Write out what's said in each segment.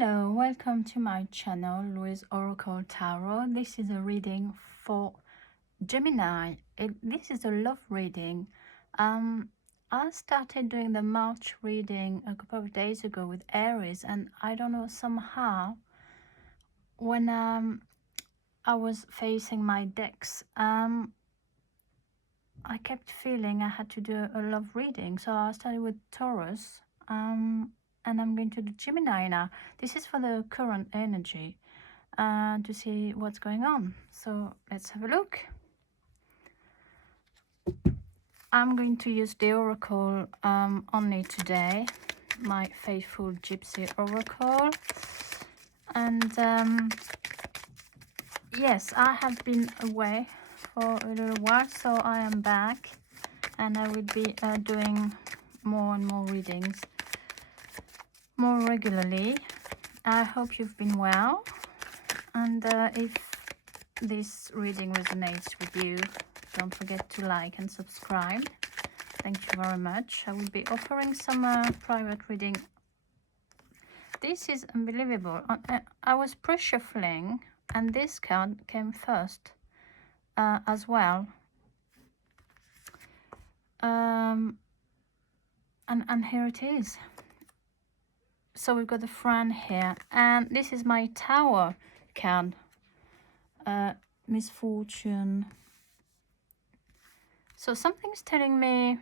Hello, welcome to my channel, Louise Oracle Tarot. This is a reading for Gemini. This is a love reading. I started doing the March reading a couple of days ago with Aries, and I don't know, somehow when I was facing my decks, I kept feeling I had to do a love reading. So I started with Taurus. And I'm going to do Gemini now. This is for the current energy to see what's going on. So let's have a look. I'm going to use the Oracle only today, my faithful Gypsy Oracle. And yes, I have been away for a little while, so I am back. And I will be doing more and more readings more regularly. I hope you've been well, and if this reading resonates with you, don't forget to like and subscribe. Thank you very much. I will be offering some private reading. This is unbelievable. I was pre-shuffling and this card came first as well, and here it is. So we've got the Friend here, and this is my Tower card. Misfortune. So something's telling me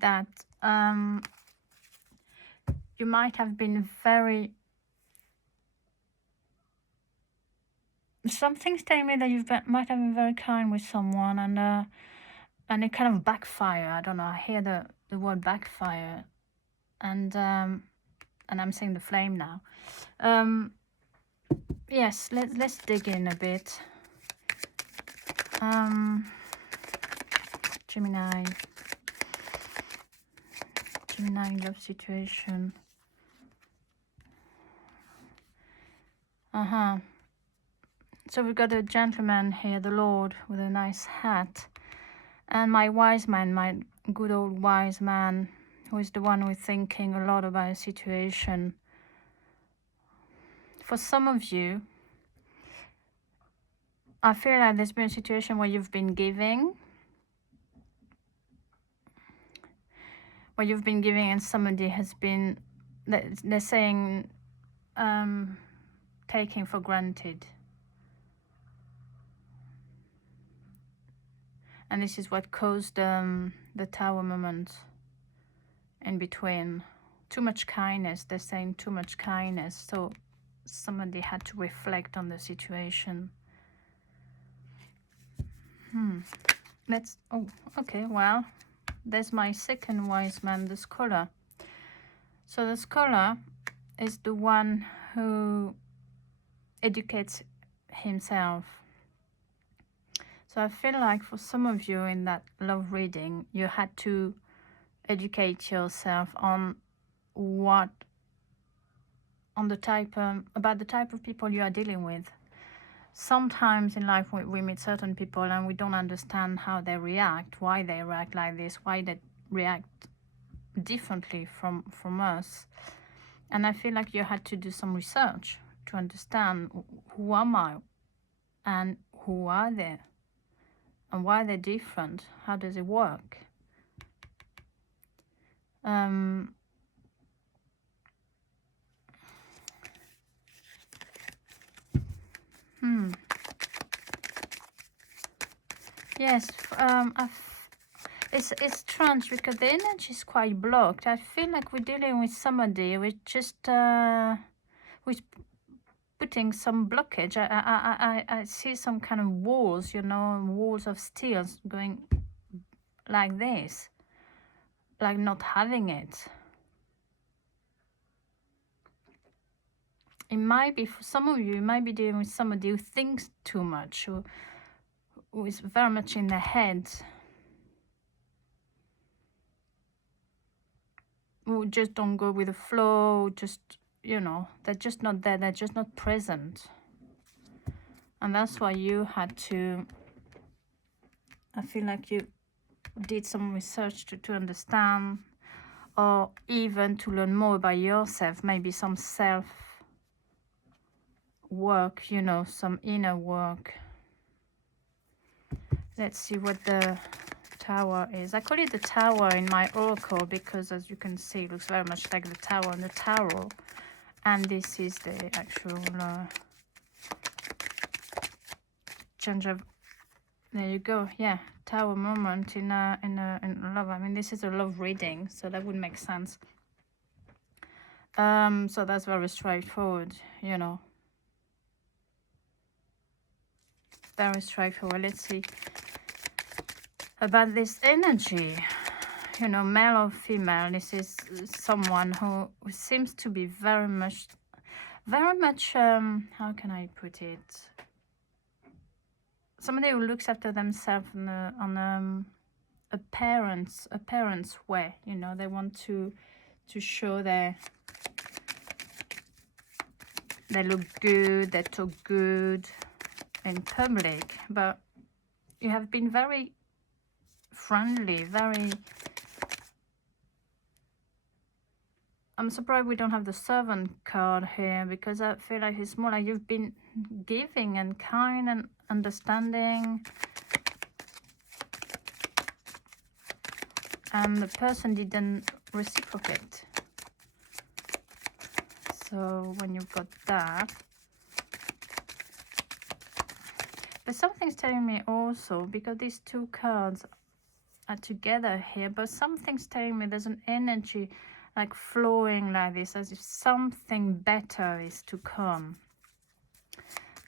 that you might have been very... Something's telling me that you might have been very kind with someone, and it kind of backfire. I don't know. I hear the word backfire, and I'm saying the flame now. Yes, let's dig in a bit. Gemini love situation. So we've got a gentleman here, the Lord, with a nice hat, and my wise man, my good old wise man, who is the one who's thinking a lot about a situation. For some of you, I feel like there's been a situation where you've been giving, and somebody has been, they're saying, taking for granted. And this is what caused the Tower moment in between. Too much kindness, they're saying too much kindness. So somebody had to reflect on the situation. Oh, okay, well, there's my second wise man, the Scholar. So the Scholar is the one who educates himself. So I feel like for some of you in that love reading, you had to educate yourself on about the type of people you are dealing with. Sometimes in life we meet certain people and we don't understand how they react, why they react like this, why they react differently from us. And I feel like you had to do some research to understand, who am I and who are they and why they're different, how does it work. Yes, it's strange because the energy is quite blocked. I feel like we're dealing with somebody with just with putting some blockage. I see some kind of walls, you know, walls of steel going like this, like not having it. It might be, for some of you, you might be dealing with somebody who thinks too much, who is very much in their head, who just don't go with the flow, just, you know, they're just not there, they're just not present. And that's why you had to, I feel like you did some research to understand, or even to learn more about yourself, maybe some self work, you know, some inner work. Let's see what the Tower is. I call it the Tower in my oracle because, as you can see, it looks very much like the Tower in the Tarot. And this is the actual change of, there you go, yeah, Tower moment in love. I mean, this is a love reading, so that would make sense. So that's very straightforward, you know, very straightforward. Let's see about this energy, you know, male or female. This is someone who seems to be very much how can I put it, somebody who looks after themselves on a parent's way, you know. They want to show they look good, they talk good in public, but you have been very friendly, very, I'm surprised we don't have the servant card here, because I feel like it's more like you've been giving and kind and understanding, and the person didn't reciprocate. So when you've got that, but something's telling me also, because these two cards are together here, but something's telling me there's an energy like flowing like this, as if something better is to come.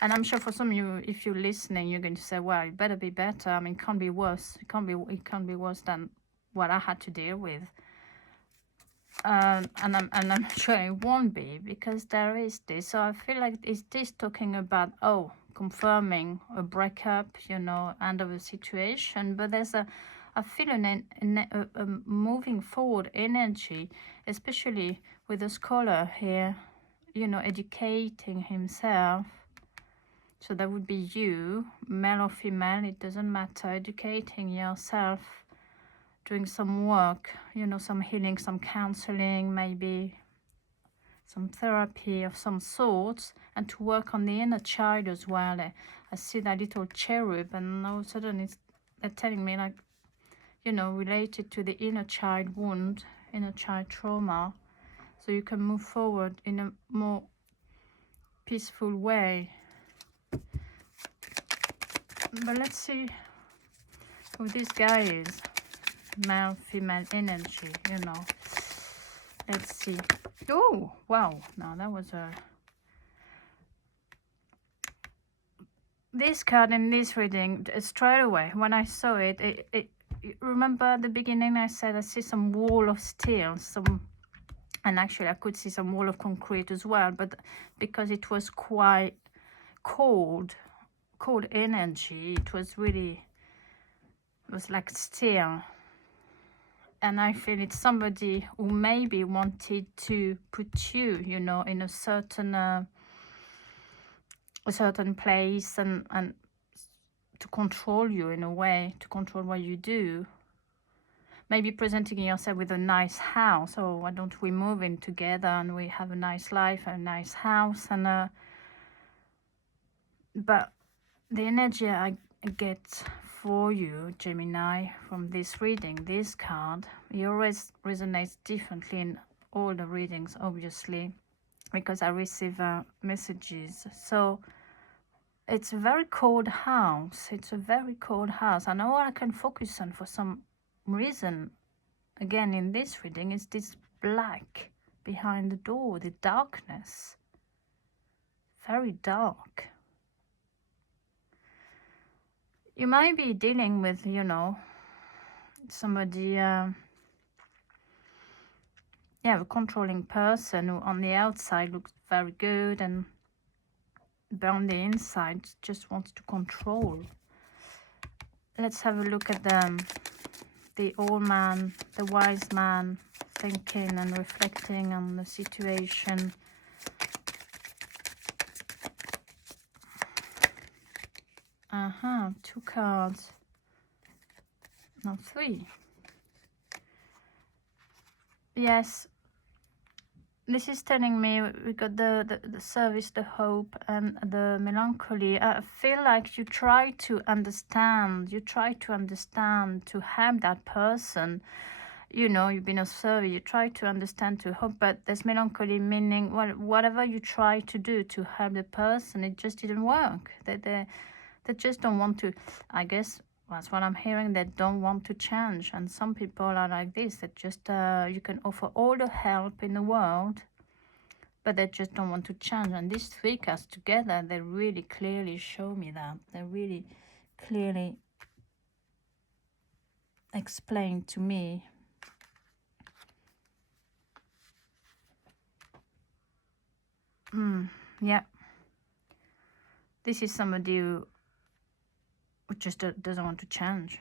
And I'm sure for some of you, if you're listening, you're going to say, well, it better be better. I mean, it can't be worse. It can't be worse than what I had to deal with. And I'm sure it won't be, because there is this. So I feel like is this talking about, oh, confirming a breakup, you know, end of a situation, but there's I feel a moving forward energy, especially with the scholar here, you know, educating himself. So that would be you, male or female, it doesn't matter, educating yourself, doing some work, you know, some healing, some counseling, maybe some therapy of some sorts, and to work on the inner child as well. I see that little cherub, and all of a sudden they're telling me, like, you know, related to the inner child wound, inner child trauma, so you can move forward in a more peaceful way. But let's see who this guy is. Male, female energy, you know. Let's see. Oh, wow. Now that was a... This card in this reading, straight away, when I saw it, remember at the beginning I said I see some wall of steel, and actually I could see some wall of concrete as well, but because it was quite cold energy, it was like steel. And I feel it's somebody who maybe wanted to put you, you know, in a certain place, and to control you in a way, to control what you do. Maybe presenting yourself with a nice house. Oh, why don't we move in together and we have a nice life, a nice house, and but the energy I get for you, Gemini, from this reading, this card, it always resonates differently in all the readings, obviously, because I receive messages. So it's a very cold house. It's a very cold house. And all I can focus on for some reason, again, in this reading, is this black behind the door, the darkness. Very dark. You might be dealing with, you know, somebody, a controlling person who on the outside looks very good, and but on the inside just wants to control. Let's have a look at the old man, the wise man, thinking and reflecting on the situation. Two cards. No, three. yes, this is telling me we got the service, the hope, and the melancholy. I feel like you try to understand, to help that person. You know, you've been a service, you try to understand, to hope, but there's melancholy, meaning, well, whatever you try to do to help the person, it just didn't work. They just don't want to, I guess. That's what I'm hearing. They don't want to change. And some people are like this. That just, you can offer all the help in the world, but they just don't want to change. And these three cards together, they really clearly show me that. They really clearly explain to me. Yeah. This is somebody who just doesn't want to change.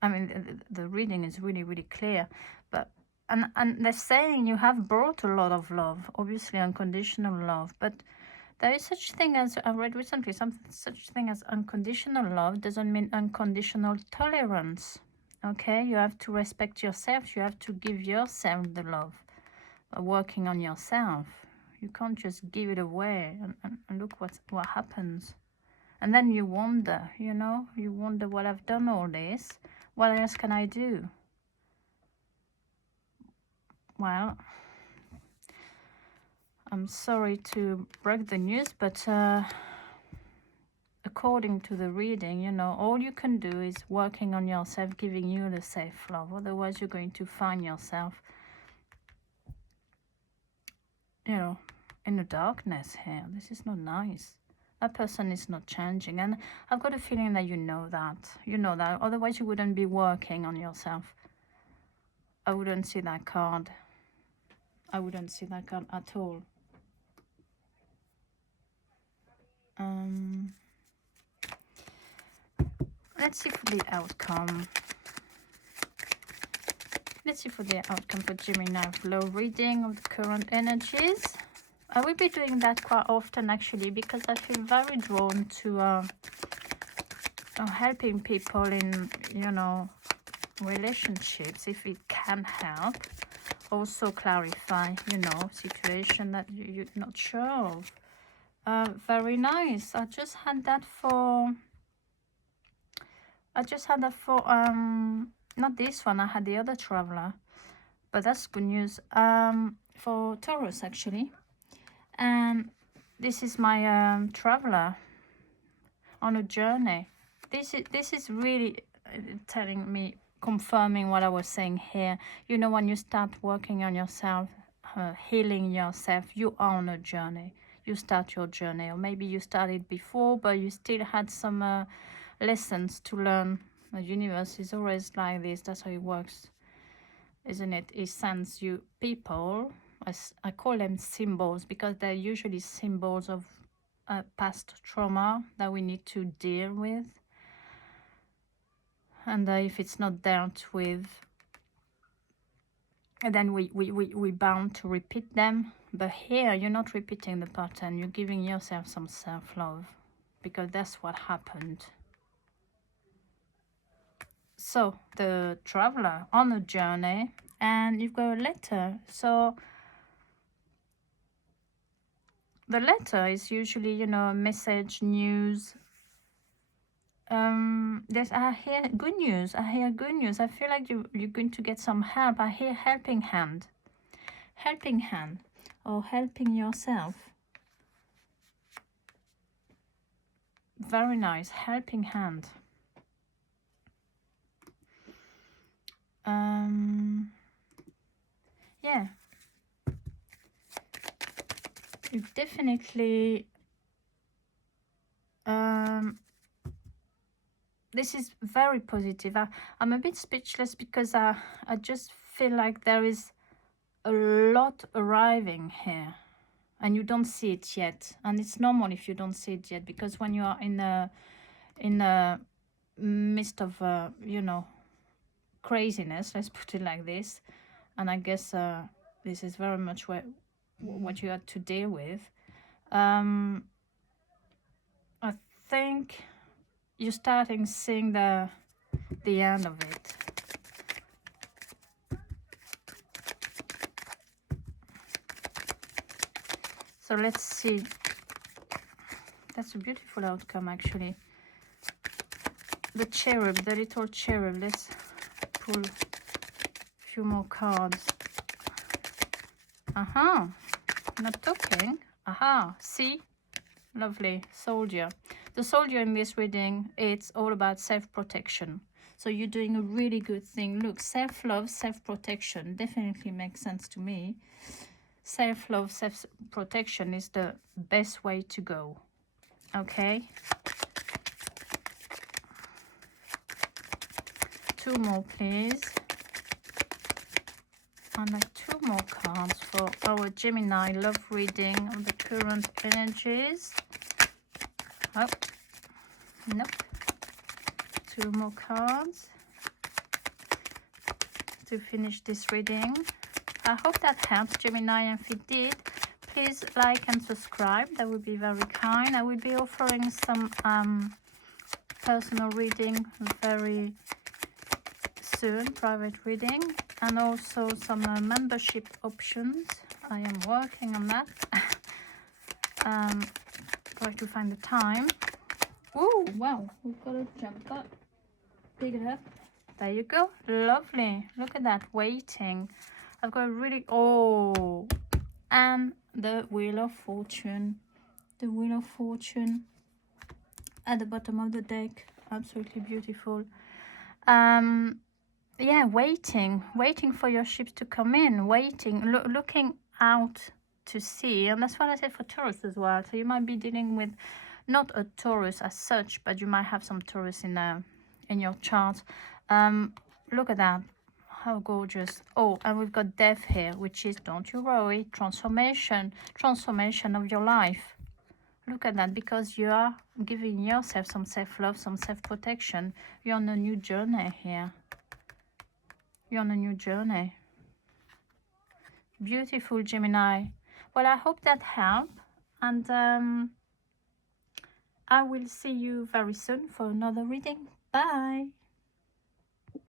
I mean, the reading is really, really clear. But and they're saying you have brought a lot of love, obviously unconditional love. But there is such thing as, I read recently, such thing as unconditional love doesn't mean unconditional tolerance. Okay, you have to respect yourself. You have to give yourself the love. Working on yourself. You can't just give it away and look what happens. And then you wonder, you know, you wonder, what I've done all this. What else can I do? Well, I'm sorry to break the news, but according to the reading, you know, all you can do is working on yourself, giving you the safe love. Otherwise, you're going to find yourself, you know, in the darkness here. This is not nice. That person is not changing. And I've got a feeling that you know that. You know that. Otherwise, you wouldn't be working on yourself. I wouldn't see that card. I wouldn't see that card at all. Let's see for the outcome. Let's see for the outcome for Gemini Love reading of the current energies. I will be doing that quite often, actually, because I feel very drawn to helping people in, you know, relationships, if it can help. Also clarify, you know, situation that you're not sure of. Very nice. I just had that for not this one. I had the other traveler, but that's good news. For Taurus, actually. And this is my traveler on a journey. This is really telling me, confirming what I was saying here. You know, when you start working on yourself, healing yourself, you are on a journey. You start your journey, or maybe you started before, but you still had some lessons to learn. The universe is always like this. That's how it works, isn't it? It sends you people. I call them symbols, because they're usually symbols of past trauma that we need to deal with. And if it's not dealt with, then we bound to repeat them. But here, you're not repeating the pattern. You're giving yourself some self-love, because that's what happened. So, the traveler on a journey, and you've got a letter. So, the letter is usually, you know, a message, news. I hear good news. I hear good news. I feel like you're going to get some help. I hear helping hand, or helping yourself. Very nice, helping hand. Yeah, you've definitely this is very positive. I'm a bit speechless, because I just feel like there is a lot arriving here, and you don't see it yet. And it's normal if you don't see it yet, because when you are in the midst of you know, craziness, let's put it like this, and I guess this is very much what you had to deal with. I think you're starting seeing the end of it. So let's see. That's a beautiful outcome, actually. The cherub, the little cherub. Let's pull a few more cards. Aha, not talking. Aha, see? Lovely. Soldier. The soldier in this reading, it's all about self-protection. So you're doing a really good thing. Look, self-love, self-protection definitely makes sense to me. Self-love, self-protection is the best way to go. Okay. 2 more, please. And like 2 more cards for our Gemini love reading of the current energies. Oh, nope. 2 more cards to finish this reading. I hope that helps, Gemini, and if it did, please like and subscribe. That would be very kind. I will be offering some personal reading very soon, private reading, and also some membership options. I am working on that. Try to find the time. Oh, wow, we've got a jumper. Pick it up. There you go. Lovely. Look at that. Waiting. I've got a really... Oh, and the Wheel of Fortune. The Wheel of Fortune at the bottom of the deck. Absolutely beautiful. Yeah, waiting for your ships to come in, looking out to sea. And that's what I said for Taurus as well. So you might be dealing with not a Taurus as such, but you might have some Taurus in your chart. Look at that, how gorgeous. Oh, and we've got Death here, which is, don't you worry, transformation of your life. Look at that, because you are giving yourself some self-love, some self-protection. You're on a new journey here. You're on a new journey. Beautiful, Gemini. Well, I hope that helped. And I will see you very soon for another reading. Bye.